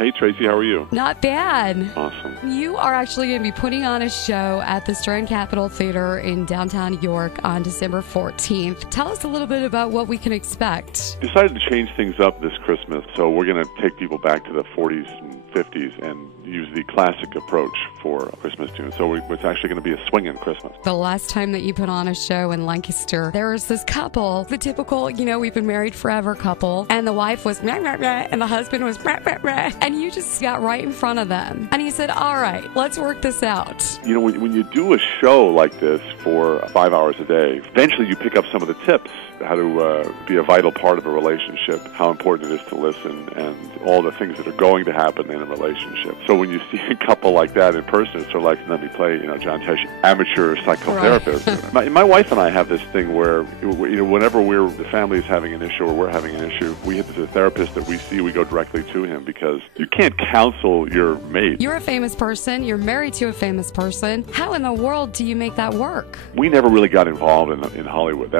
Hey, Tracy, how are you? Not bad. Awesome. You are actually going to be putting on a show at the Strand Capitol Theater in downtown York on December 14th. Tell us a little bit about what we can expect. Decided to change things up this Christmas, so we're going to take people back to the 40s and 50s and use the classic approach for Christmas tunes. So it's actually going to be a swinging Christmas. The last time that you put on a show in Lancaster, there was this couple, the typical, we've been married forever couple, and the wife was meh, meh, meh, and the husband was meh, meh, meh, and you just got right in front of them. And he said, all right, let's work this out. When you do a show like this for 5 hours a day, eventually you pick up some of the tips, how to be a vital part of a relationship, how important it is to listen, and all the things that are going to happen in a relationship. So when you see a couple like that in person, it's sort of like, let me play, John Tesh, amateur psychotherapist. Right. My wife and I have this thing where, whenever the family is having an issue or we're having an issue, we hit the therapist that we see, we go directly to him, because you can't counsel your mate. You're a famous person. You're married to a famous person. How in the world do you make that work? We never really got involved in Hollywood.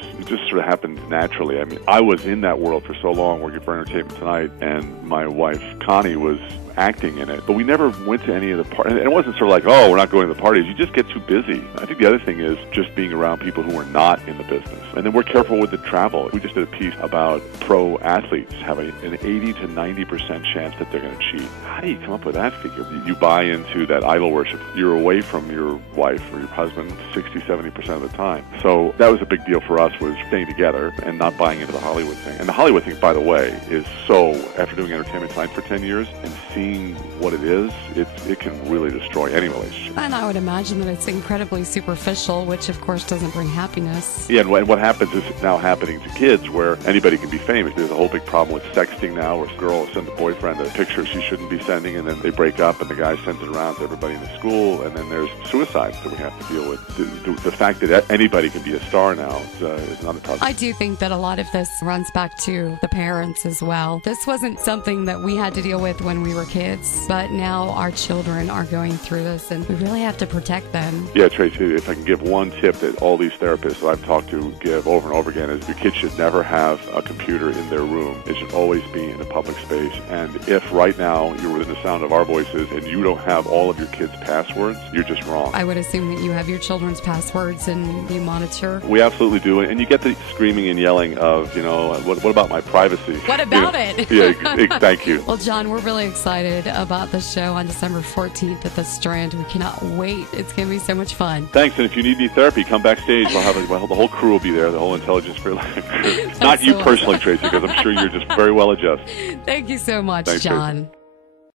It just sort of happened naturally. I mean, I was in that world for so long, working for Entertainment Tonight, and my wife, Connie, was acting in it, but we never went to any of the parties. And it wasn't sort of like, oh, we're not going to the parties. You just get too busy. I think the other thing is just being around people who are not in the business. And then we're careful with the travel. We just did a piece about pro athletes having an 80 to 90% chance that they're going to cheat. How do you come up with that figure? You buy into that idol worship. You're away from your wife or your husband 60, 70% of the time. So that was a big deal for us, was staying together and not buying into the Hollywood thing. And the Hollywood thing, by the way, is so, after doing Entertainment Tonight for 10 years and seeing what it is, it can really destroy any relationship. And I would imagine that it's incredibly superficial, which of course doesn't bring happiness. Yeah, and what happens is now happening to kids where anybody can be famous. There's a whole big problem with sexting now, where a girl will send a boyfriend a picture she shouldn't be sending, and then they break up, and the guy sends it around to everybody in the school, and then there's suicides that we have to deal with. The fact that anybody can be a star now is another problem. I do think that a lot of this runs back to the parents as well. This wasn't something that we had to deal with when we were kids, but now our children are going through this, and we really have to protect them. Yeah, Tracy, if I can give one tip that all these therapists that I've talked to give over and over again, is your kids should never have a computer in their room. It should always be in a public space. And if right now you're within the sound of our voices and you don't have all of your kids' passwords, you're just wrong. I would assume that you have your children's passwords and you monitor. We absolutely do. And you get the screaming and yelling of, what about my privacy? What about it? Yeah, thank you. Well, John, we're really excited about the show on December 14th at the Strand. We cannot wait. It's going to be so much fun. Thanks. And if you need any therapy, come backstage. We'll have the whole crew will be there, the whole Intelligence for Life crew. Not you personally, Tracy, because I'm sure you're just very well adjusted. Thank you so much, Thanks, John. Tracy.